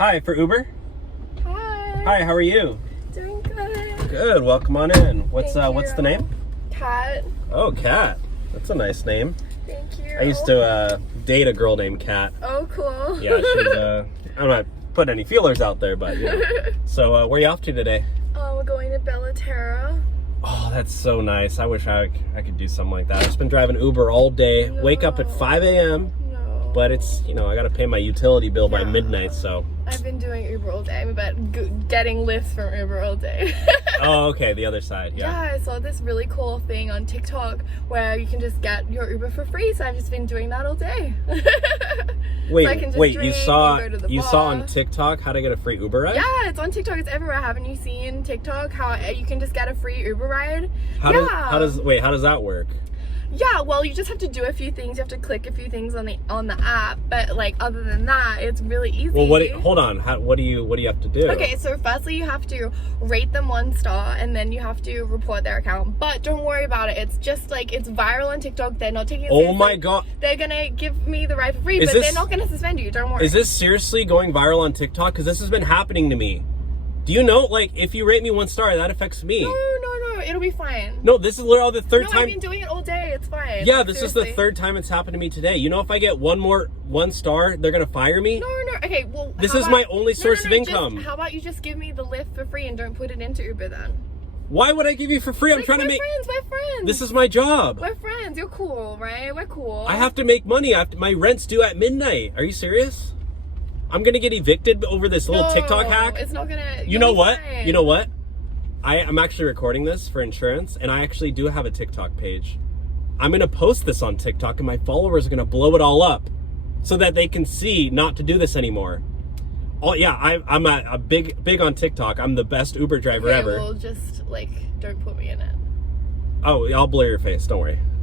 Hi, for Uber? Hi. Hi, how are you? Doing good. Good, welcome on in. What's the name? Kat. Oh, Kat. That's a nice name. Thank you. I used to date a girl named Kat. Oh, cool. Yeah, she's, I'm not putting any feelers out there, but, you know. So, where are you off to today? We're going to Bellaterra. Oh, that's so nice. I wish I could do something like that. I've just been driving Uber all day. No. Wake up at 5 a.m. No. But it's, you know, I gotta pay my utility bill by midnight, so. I've been doing Uber all day, but getting Lyft from Uber all day. Oh, okay, the other side, yeah. Yeah, I saw this really cool thing on TikTok where you can just get your Uber for free, so I've just been doing that all day. Wait, so I can just wait, drink, you saw bar. on TikTok how to get a free Uber ride? Yeah, it's on TikTok. It's everywhere. Haven't you seen TikTok? How you can just get a free Uber ride? How does that work? Yeah, well, you just have to do a few things. You have to click a few things on the app, but like other than that, it's really easy. Well, hold on. What do you have to do? Okay, so firstly you have to rate them 1 star, and then you have to report their account. But don't worry about it. It's just like it's viral on TikTok. They're not taking it seriously. Oh my god. They're gonna give me the ride for free, they're not gonna suspend you. Don't worry. Is this seriously going viral on TikTok? Because this has been happening to me. Do you know, like, if you rate me 1 star, that affects me? No, it'll be fine. No, this is literally the third time. I've been doing it all day. It's fine. Yeah, like, this seriously. is the 3rd time it's happened to me today. You know, if I get 1 star, they're gonna fire me? No. Okay, well, this is my only source of income. How about you just give me the Lyft for free and don't put it into Uber then? Why would I give you for free? I'm trying to make. We're friends. This is my job. We're friends. You're cool, right? We're cool. I have to make money. My rent's due at midnight. Are you serious? I'm gonna get evicted over this little TikTok hack? It's not gonna. You know what? You know what? I'm actually recording this for insurance, and I actually do have a TikTok page. I'm gonna post this on TikTok, and my followers are gonna blow it all up so that they can see not to do this anymore. Oh yeah, I'm a big on TikTok. I'm the best Uber driver ever. Well, just like don't put me in it. Oh, I'll blur your face. Don't worry.